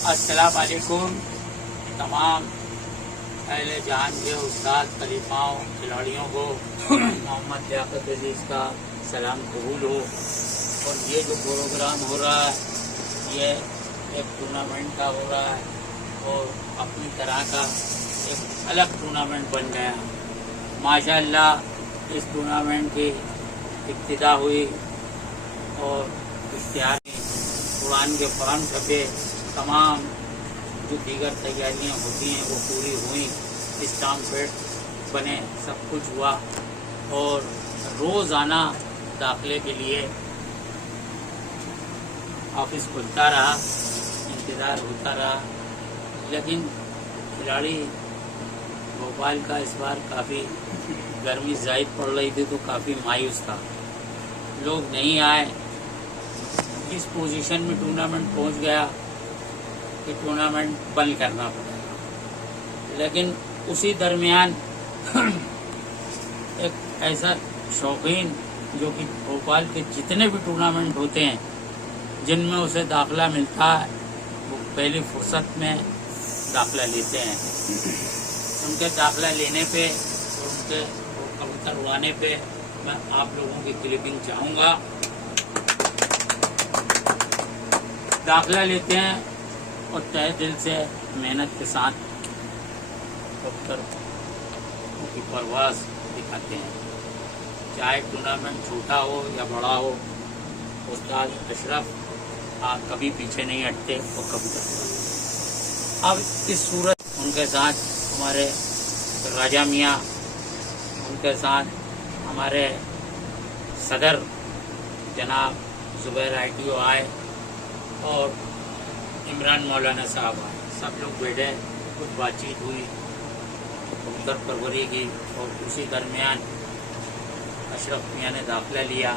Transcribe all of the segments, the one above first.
अस्सलाम वालेकुम तमाम अहले जहान के उस्ताद खलीफाओं खिलाड़ियों को मोहम्मद लियाकत अजीज़ का सलाम कबूल हो। और ये जो प्रोग्राम हो रहा है ये एक टूर्नामेंट का हो रहा है और अपनी तरह का एक अलग टूर्नामेंट बन गया। माशाअल्लाह इस टूर्नामेंट की इब्तिदा हुई और इश्तिहार कुरान के फॉर्म छपे, तमाम जो दीगर तैयारियां होती हैं वो पूरी हुई, स्टाम्पेड बने, सब कुछ हुआ और रोज़ाना दाखिले के लिए ऑफिस खुलता रहा, इंतज़ार होता रहा। लेकिन खिलाड़ी भोपाल का इस बार काफ़ी गर्मी ज़ायद पड़ रही थी तो काफ़ी मायूस था, लोग नहीं आए। इस पोजीशन में टूर्नामेंट पहुंच गया कि टूर्नामेंट बंद करना पड़ेगा। लेकिन उसी दरमियान एक ऐसा शौकीन जो कि भोपाल के जितने भी टूर्नामेंट होते हैं जिनमें उसे दाखिला मिलता है वो पहली फुर्सत में दाखिला लेते हैं। उनके दाखिला लेने पे और उनके कबूतर उड़ाने पे मैं आप लोगों की क्लिपिंग चाहूँगा। दाखिला लेते हैं और तहे दिल से मेहनत के साथ कबूतर की परवाज दिखाते हैं, चाहे टूर्नामेंट छोटा हो या बड़ा हो। उस्ताद अशरफ कभी पीछे नहीं हटते और कबूतर। अब इस सूरत उनके साथ हमारे राजा मियाँ, उनके साथ हमारे सदर जनाब जुबैर ITO आए और इमरान मौलाना साहब आए। सब लोग बैठे, कुछ बातचीत हुई, कबूतर परवरी की और उसी दरमियान अशरफ मियाँ ने दाखिला लिया,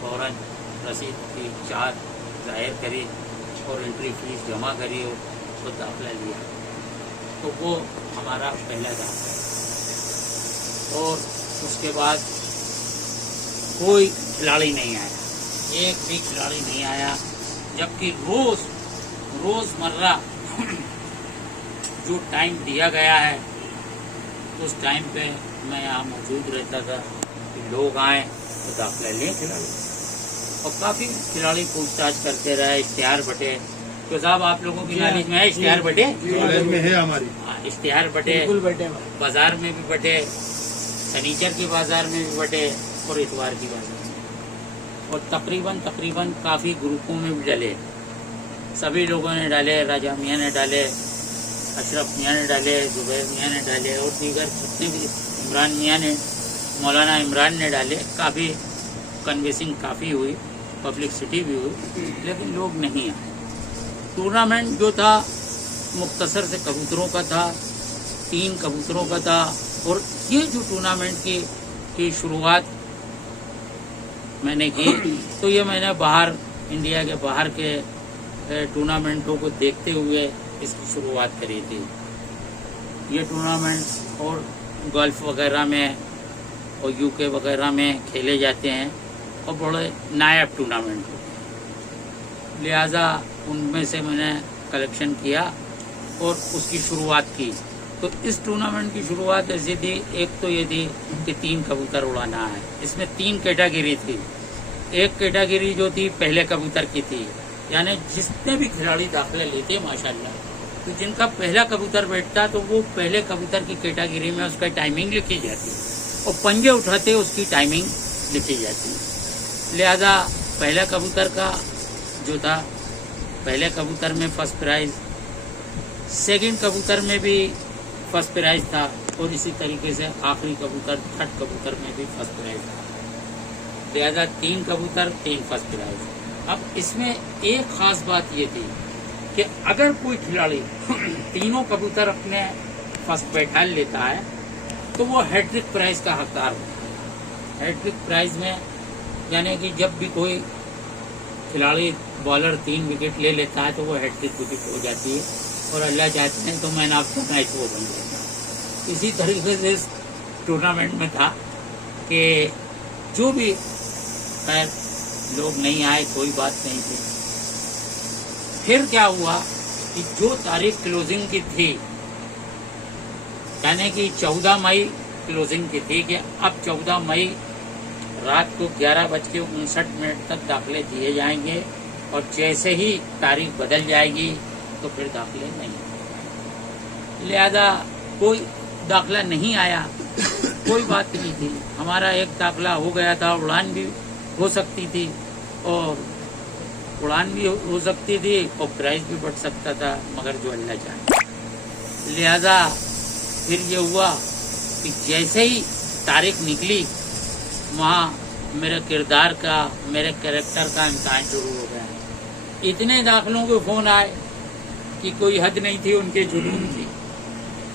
फौरन रसीद की चाहत जाहिर करी और एंट्री फीस जमा करी और तो दाखिला लिया। तो वो हमारा पहला दाखिला। और उसके बाद कोई खिलाड़ी नहीं आया, एक भी खिलाड़ी नहीं आया, जबकि रोज़मर्रा जो टाइम दिया गया है उस टाइम पे मैं यहाँ मौजूद रहता था कि लोग आए तो दाखिला लें खिलाड़ी। और काफ़ी खिलाड़ी पूछताछ करते रहे, इश्तिहार बटे। तो साहब आप लोगों की नॉलेज में है इश्तिहार बटे? में है हमारी। इश्तिहार बटे, बाजार में भी बटे, शनिचर की बाजार में भी बटे और इतवार की बाजार में, और तकरीबन काफ़ी ग्रुपों में भी डले। सभी लोगों ने डाले, राजा मियाँ ने डाले, अशरफ मियाँ ने डाले, जुबैर मियाँ ने डाले और दीगर जितने भी, इमरान मियाँ ने, मौलाना इमरान ने डाले। काफ़ी कन्विंसिंग काफ़ी हुई, पब्लिसिटी भी हुई, लेकिन लोग नहीं आए। टूर्नामेंट जो था मुख्तसर से कबूतरों का था, 3 कबूतरों का था। और ये जो टूर्नामेंट की शुरुआत मैंने की तो ये मैंने बाहर, इंडिया के बाहर के टूर्नामेंटों को देखते हुए इसकी शुरुआत करी थी। ये टूर्नामेंट और गल्फ वगैरह में और UK वगैरह में खेले जाते हैं और बड़े नायाब टूर्नामेंट होते हैं, लिहाजा उनमें से मैंने कलेक्शन किया और उसकी शुरुआत की। तो इस टूर्नामेंट की शुरुआत ऐसी थी, एक तो ये थी कि 3 कबूतर उड़ाना है। इसमें 3 कैटेगरी थी। एक कैटेगरी जो थी पहले कबूतर की थी, यानी जितने भी खिलाड़ी दाखिला लेते माशाल्लाह, तो जिनका पहला कबूतर बैठता तो वो पहले कबूतर की कैटेगरी में उसका टाइमिंग लिखी जाती और पंजे उठाते उसकी टाइमिंग लिखी जाती। लिहाजा पहला कबूतर का जो था, पहले कबूतर में फर्स्ट प्राइज, सेकंड कबूतर में भी फर्स्ट प्राइज था और इसी तरीके से आखिरी कबूतर, थर्ड कबूतर में भी फर्स्ट प्राइज था। लिहाजा 3 कबूतर 3 फर्स्ट प्राइज। अब इसमें एक खास बात ये थी कि अगर कोई खिलाड़ी तीनों कबूतर अपने फर्स्ट बैठा लेता है तो वो हैट्रिक प्राइज का हकदार होता है। हैट्रिक प्राइज में यानी कि जब भी कोई खिलाड़ी बॉलर 3 विकेट ले लेता है तो वो हैट्रिक विकेट हो जाती है और अल्लाह चाहते हैं तो मैन ऑफ द मैच वो बन जाता है। इसी तरीके से इस टूर्नामेंट में था कि जो भी खैर लोग नहीं आए, कोई बात नहीं थी। फिर क्या हुआ कि जो तारीख क्लोजिंग की थी, यानी कि 14 मई क्लोजिंग की थी, कि अब 14 मई रात को 11:59 तक दाखिले दिए जाएंगे और जैसे ही तारीख बदल जाएगी तो फिर दाखिले नहीं। लिहाजा कोई दाखिला नहीं आया, कोई बात नहीं थी। हमारा एक दाखिला हो गया था, उड़ान भी हो सकती थी और उड़ान भी हो सकती थी और प्राइस भी बढ़ सकता था, मगर जो अल्लाह चाहे। लिहाजा फिर ये हुआ कि जैसे ही तारीख निकली, वहाँ मेरे किरदार का, मेरे कैरेक्टर का इम्तिहान शुरू हो गया। इतने दाखिलों के फ़ोन आए कि कोई हद नहीं थी उनके जुनून की।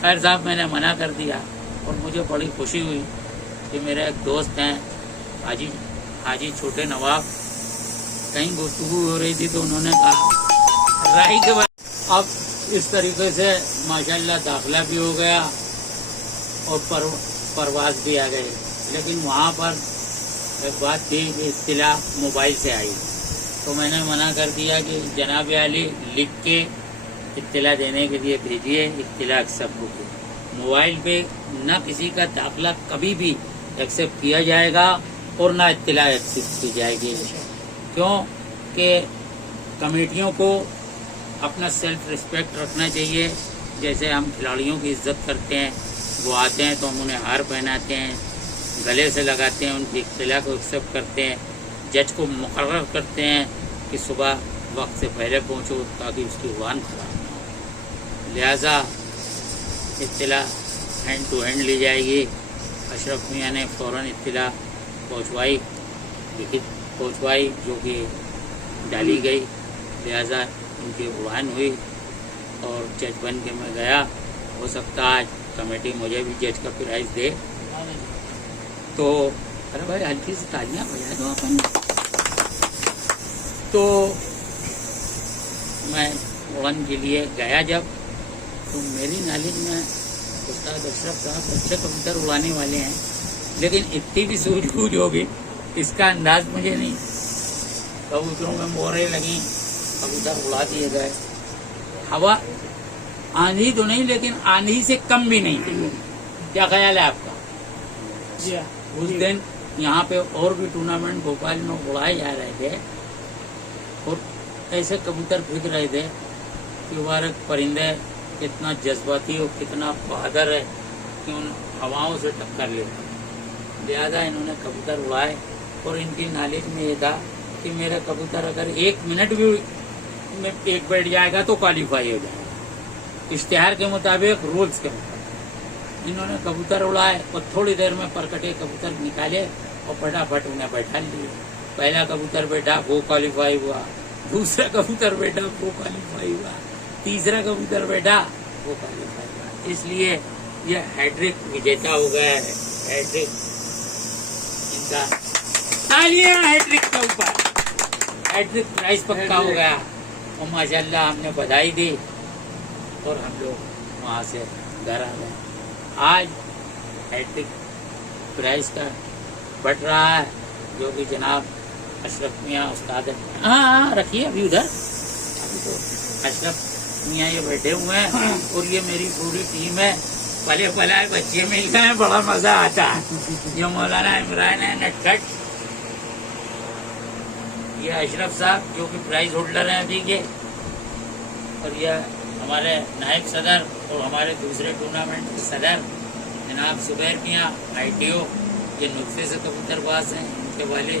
खैर साहब, मैंने मना कर दिया और मुझे बड़ी खुशी हुई कि मेरे एक दोस्त हैं हाजी छोटे नवाब, कहीं गुफ्तगू हो रही थी तो उन्होंने कहा राही के बाद अब इस तरीके से माशाल्लाह दाखिला भी हो गया और परवाज भी आ गए। लेकिन वहाँ पर एक बात थी कि इत्तिला मोबाइल से आई, तो मैंने मना कर दिया कि जनाब आली लिख के इत्तिला देने के लिए भेजिए, इत्तिला एक्सेप्ट होगी। मोबाइल पे न किसी का दाखिला कभी भी एक्सेप्ट किया जाएगा और ना इत्तिला एक्सेप्ट की जाएगी। क्यों कि कमेटियों को अपना सेल्फ रिस्पेक्ट रखना चाहिए। जैसे हम खिलाड़ियों की इज्जत करते हैं, वो आते हैं तो हम उन्हें हार पहनाते हैं, गले से लगाते हैं, उनकी इत्तिला को एक्सेप्ट करते हैं, जज को मुकर्रर करते हैं कि सुबह वक्त से पहले पहुंचो ताकि उसकी उड़ान खराब ना हो। लिहाजा इत्तिला हैंड टू हैंड ली जाएगी। अशरफ मियाँ ने फ़ौरन इत्तिला पहुँचवाई, लिखित पहुँचवाई, जो कि डाली गई। लिहाजा उनकी उड़ान हुई और जज बन के मैं गया। हो सकता है आज कमेटी मुझे भी जज का प्राइज़ दे। तो अरे भाई हल्की सी तालियां बजा दो अपन। तो मैं उड़ान के लिए गया जब, तो मेरी नॉलेज में उस्ताद अशरफ साहब अच्छे कबूतर उड़ाने वाले हैं, लेकिन इतनी भी सूझबूझ होगी इसका अंदाज मुझे नहीं। कबूतरों में मोहरें लगी, कबूतर उड़ा दिए गए। हवा आंधी तो नहीं, लेकिन आंधी से कम भी नहीं थी। क्या ख्याल है आपका? उस दिन यहाँ पे और भी टूर्नामेंट भोपाल में उड़ाए जा रहे थे और ऐसे कबूतर फेंक रहे थे कि मुबारक परिंदे कितना जज्बाती और कितना बहादुर है कि उन हवाओं से टक्कर लेता। लिहाजा इन्होंने कबूतर उड़ाए और इनकी नॉलेज में ये था कि मेरा कबूतर अगर 1 मिनट भी में एक बैठ जाएगा तो क्वालिफाई हो जाएगा, इश्तिहार के मुताबिक, रूल्स के मुताबिक। इन्होंने कबूतर उड़ाए और थोड़ी देर में परकटे कबूतर निकाले और फटाफट उन्हें बैठा लिए। पहला कबूतर बैठा, वो क्वालिफाई हुआ। दूसरा कबूतर बैठा, वो क्वालिफाई हुआ। तीसरा कबूतर बैठा, वो क्वालिफाई हुआ। इसलिए यह हैट्रिक विजेता हो गया है। हैट्रिक इनका तालियां हैट्रिक के ऊपर, हैट्रिक प्राइज पक्का हो गया और माशाल्लाह हमने बधाई दी और हम लोग वहाँ से घर आ गए। आज हैट्रिक प्राइज का बढ़ रहा है, जो कि जनाब अशरफ मियाँ उस्ताद है। हाँ रखिए अभी उधर। अभी तो अशरफ मियाँ ये बैठे हुए हैं और ये मेरी पूरी टीम है। पले पलाए बच्चे मिल गए, बड़ा मजा आता है। ये मौलाना इमरान है नटखट, ये अशरफ साहब जो कि प्राइज होल्डर हैं अभी के, और यह हमारे नायब सदर और हमारे दूसरे टूर्नामेंट के सदर जनाब जुबैर मियाँ ITO। ये नुक्से से कबूतरबाज हैं। इनके वाले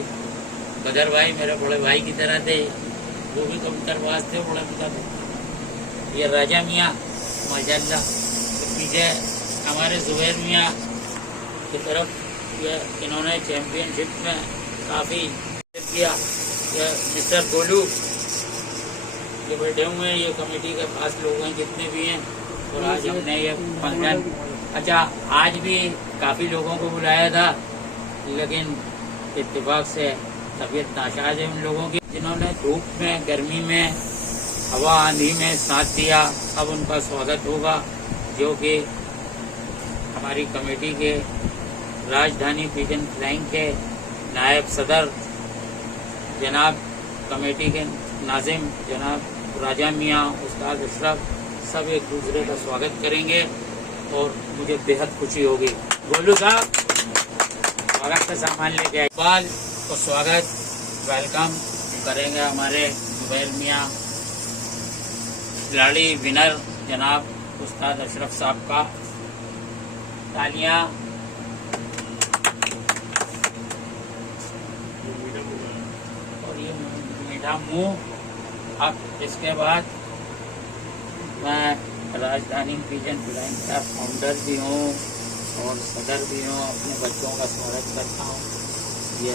बदर भाई मेरे बड़े भाई की तरह थे, वो भी कबूतरबाज थे, बड़े पिता थे। ये राजा मियाँ माशाल्लाह, तो पीछे हमारे जुबैर मियाँ की तरफ ये इन्होंने चैम्पियनशिप में काफ़ी किया। ये मिस्टर गोलू ये बैठे हुए हैं, ये कमेटी के पास लोग हैं जितने भी हैं। और आज हमने ये फंक्शन, अच्छा आज भी काफ़ी लोगों को बुलाया था, लेकिन इत्तेफाक से तबीयत नासाज है उन लोगों की, जिन्होंने धूप में, गर्मी में, हवा आंधी में साथ दिया। अब उनका स्वागत होगा, जो कि हमारी कमेटी के राजधानी पिजन फ्लाइंग के नायब सदर जनाब, कमेटी के नाजिम जनाब राजा मियाँ, उस्ताद अशरफ सब एक दूसरे का स्वागत करेंगे और मुझे बेहद खुशी होगी। गोलू साहब स्वागत का सामान लेके आए। इकबाल को स्वागत वेलकम करेंगे हमारे जुबैर मियाँ। खिलाड़ी विनर जनाब उस्ताद अशरफ साहब का तालियां। और ये मीठा मुंह। अब इसके बाद मैं राजधानी पिजन फ्लाइंग का फाउंडर भी हूँ और सदर भी हूँ। अपने बच्चों का स्वागत करता हूँ। ये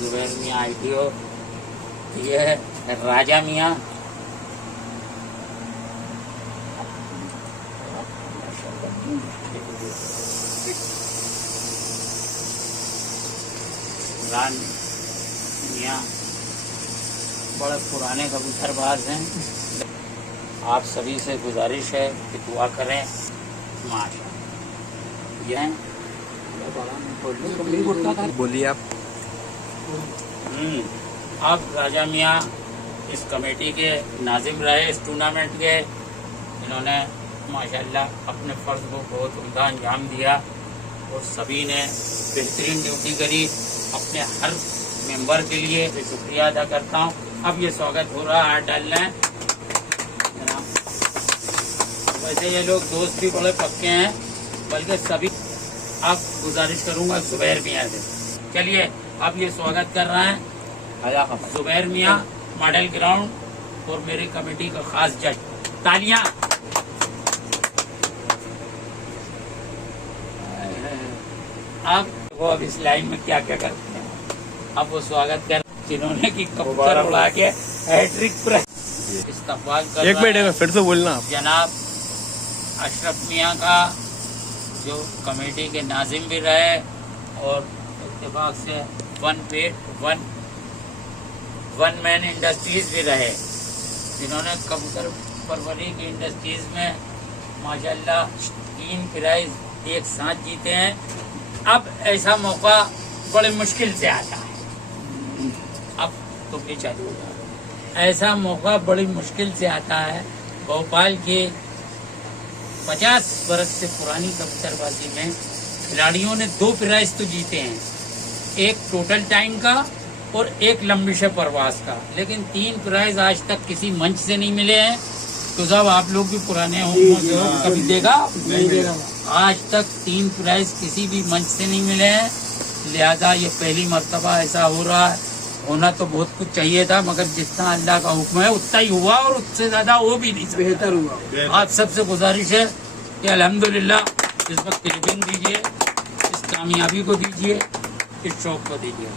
जुबैर मियाँ ITO, ये राजा मियाँ। रान मियाँ बड़े पुराने कबूतरबाज हैं। आप सभी से गुजारिश है कि दुआ करें। माशा बोलिए आप। अब राजा मियाँ इस कमेटी के नाजिम रहे इस टूर्नामेंट के। इन्होंने माशाल्लाह अपने फर्ज को बहुत उम्दा अंजाम दिया और सभी ने बेहतरीन ड्यूटी करी। अपने हर मेंबर के लिए शुक्रिया अदा करता हूँ। अब ये स्वागत हो रहा है, हाथ डालना है। वैसे ये लोग दोस्त भी बड़े पक्के हैं, बल्कि सभी आप गुजारिश करूंगा जुबैर मियाँ से। चलिए अब ये स्वागत कर रहा है जुबैर मियाँ मॉडल ग्राउंड और मेरी कमेटी का खास जज। तालियां। अब इस लाइन में क्या क्या करते हैं। अब वो स्वागत कर जिन्होंने की कबूतर उड़ा के हैट्रिक प्राइज इस्तकबाल कर। एक मिनट फिर से बोलना। जनाब अशरफ मियाँ का जो कमेटी के नाजिम भी रहे और इत्तेफाक से वन मैन इंडस्ट्रीज भी रहे, जिन्होंने कबूतर परवरी की इंडस्ट्रीज में माशाल्लाह 3 प्राइज एक साथ जीते हैं। अब ऐसा मौका बड़े मुश्किल से आता है। अब तो भी चालू होगा। ऐसा मौका बड़ी मुश्किल से आता है। भोपाल के 50 बरस से पुरानी कबूतरबाजी में खिलाड़ियों ने 2 प्राइज तो जीते हैं, एक टोटल टाइम का और एक लंबिश परवास का, लेकिन 3 प्राइज आज तक किसी मंच से नहीं मिले हैं। तो जब आप लोग भी पुराने होंगे कभी देखा नहीं देगा। आज तक 3 प्राइज किसी भी मंच से नहीं मिले हैं, लिहाजा ये पहली मर्तबा ऐसा हो रहा है। होना तो बहुत कुछ चाहिए था, मगर जितना अल्लाह का हुक्म है उतना ही हुआ और उससे ज्यादा हो भी नहीं सकता। बेहतर हुआ। आप सबसे गुजारिश है कि अल्हम्दुलिल्लाह इस वक्त क्लिपिंग दीजिए, इस कामयाबी को दीजिए, इस शौक को दीजिए।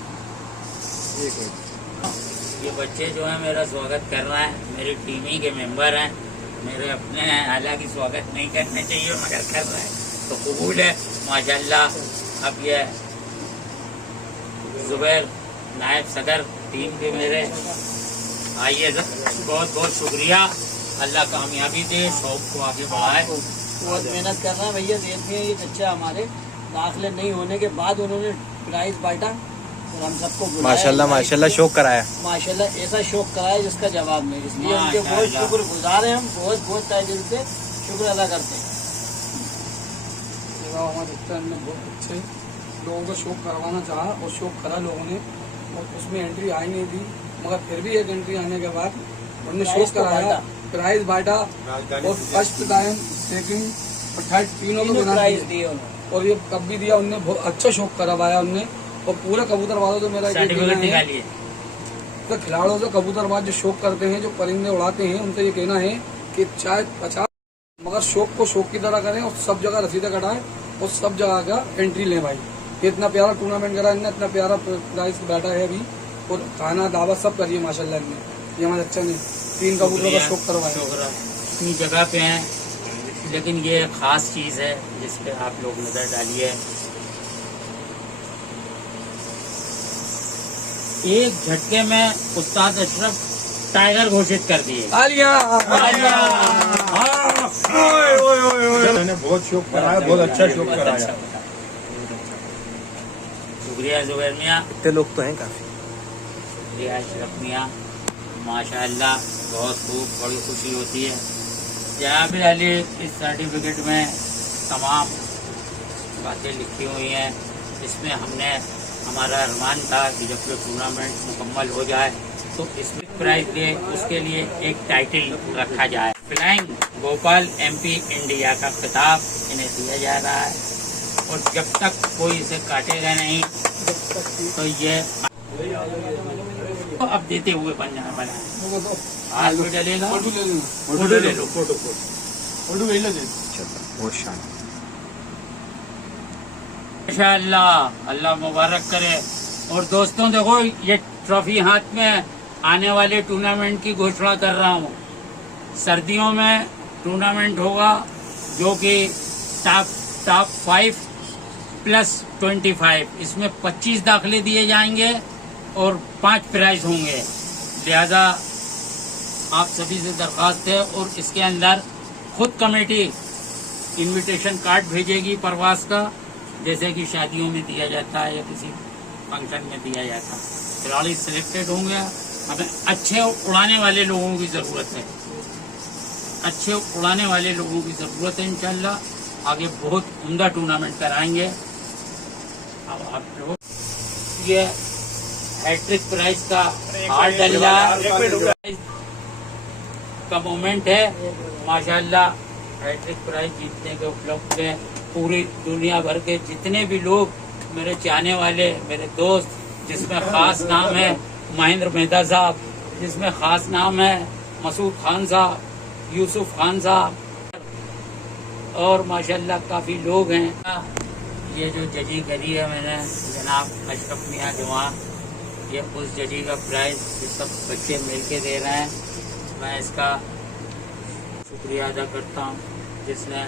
ये बच्चे जो है मेरा स्वागत कर रहे हैं, मेरी टीम ही के मेंबर हैं, मेरे अपने हैं। हालांकि स्वागत नहीं करने चाहिए मगर कर रहे हैं तो कबूल है माशाल्लाह। अब ये जुबैर नायब सदर टीम के मेरे आइए, बहुत बहुत शुक्रिया। अल्लाह कामयाबी दे, शौक को आगे बढ़ाए। बहुत मेहनत कर रहे हैं भैया। देखते हैं ये बच्चा हमारे दाखिले नहीं होने के बाद उन्होंने प्राइज बांटा और हम सबको माशाल्लाह माशाल्लाह शौक कराया। माशाल्लाह ऐसा शौक कराया जिसका जवाब नहीं। इसलिए उनके बहुत शुक्रगुजार हैं हम। बहुत बहुत तहे दिल से शुक्र अदा करते हैं। हमारे ने बहुत अच्छे लोगों को शौक करवाना चाहा और शौक करा लोगों ने, और उसमें एंट्री आई नहीं थी, मगर फिर भी एक एंट्री आने के बाद उन्होंने शौक कराया, प्राइज बांटा और फर्स्ट टाइम सेकंड और थर्ड तीनों को प्राइज दिए और ये कब भी दिया। उन्होंने बहुत अच्छा शौक करवाया उनने। और पूरे कबूतर वालों तो मेरा तो खिलाड़ियों से कबूतरबाज जो शौक करते हैं, जो परिंदे उड़ाते हैं, उनसे ये कहना है कि चाहे 50 मगर शौक को शौक की तरह करें और सब जगह रसीदें कटाएं और सब जगह का एंट्री लें भाई। इतना प्यारा टूर्नामेंट करा इनने, इतना प्यारा प्राइज बैठा है अभी, और खाना दावत सब करिए माशाल्लाह इनने। ये हमारे अच्छा ने 3 कबूतरों का शौक करवाया। अपनी जगह पे हैं, लेकिन ये खास चीज है जिस पे आप लोग नजर डालिए। एक झटके में उस्ताद अशरफ टाइगर घोषित कर दिए। मैंने बहुत शौक कराया, बहुत अच्छा शौक कराया। शुक्रिया जुबैर मियाँ। इतने लोग तो हैं काफी। शुक्रिया अशरफ मियाँ। माशाअल्लाह बहुत खूब, बड़ी खुशी होती है। जनाब अली इस सर्टिफिकेट में तमाम बातें लिखी हुई हैं। इसमें हमने हमारा अरमान था कि जब ये टूर्नामेंट मुकम्मल हो जाए तो इसमें प्राइज दे, उसके लिए एक टाइटल रखा जाए। फ्लाइंग भोपाल MP इंडिया का खिताब इन्हें दिया जा रहा है और जब तक कोई इसे काटेगा नहीं तो ये तो अब देते हुए बना वो तो हाथ में चलेगा। फोटो ले लेना। फोटो ले लो, फोटो फोटो ले लो बहुत शानदार। माशाअल्लाह, अल्लाह मुबारक करे। और दोस्तों देखो, ये ट्रॉफी हाथ में आने वाले टूर्नामेंट की घोषणा कर रहा हूँ। सर्दियों में टूर्नामेंट होगा जो कि टॉप 5 + 25, इसमें 25 दाखिले दिए जाएंगे और 5 प्राइज होंगे। लिहाजा आप सभी से दरख्वास्त है, और इसके अंदर खुद कमेटी इनविटेशन कार्ड भेजेगी प्रवास का, जैसे कि शादियों में दिया जाता है या किसी फंक्शन में दिया जाता है। खिलाड़ी सिलेक्टेड होंगे। हमें अच्छे उड़ाने वाले लोगों की जरूरत है, अच्छे उड़ाने वाले लोगों की जरूरत है। इंशाल्लाह आगे बहुत उम्दा टूर्नामेंट कराएंगे। अब आप लोग ये हैट्रिक प्राइज का $8 का मोमेंट है। माशाल्लाह हैट्रिक प्राइज जीतने के उपलक्ष्य में पूरी दुनिया भर के जितने भी लोग मेरे चाहने वाले, मेरे दोस्त, जिसमें खास नाम है महेंद्र मेहता साहब, जिसमें खास नाम है मसूद खान साहब, यूसुफ खान साहब, और माशाल्लाह काफ़ी लोग हैं। ये जो जजी करी है मैंने जनाब अशरफ मियां जवान, ये उस जजी का प्राइज ये सब बच्चे मिलके दे रहे हैं। मैं इसका शुक्रिया अदा करता हूँ जिसने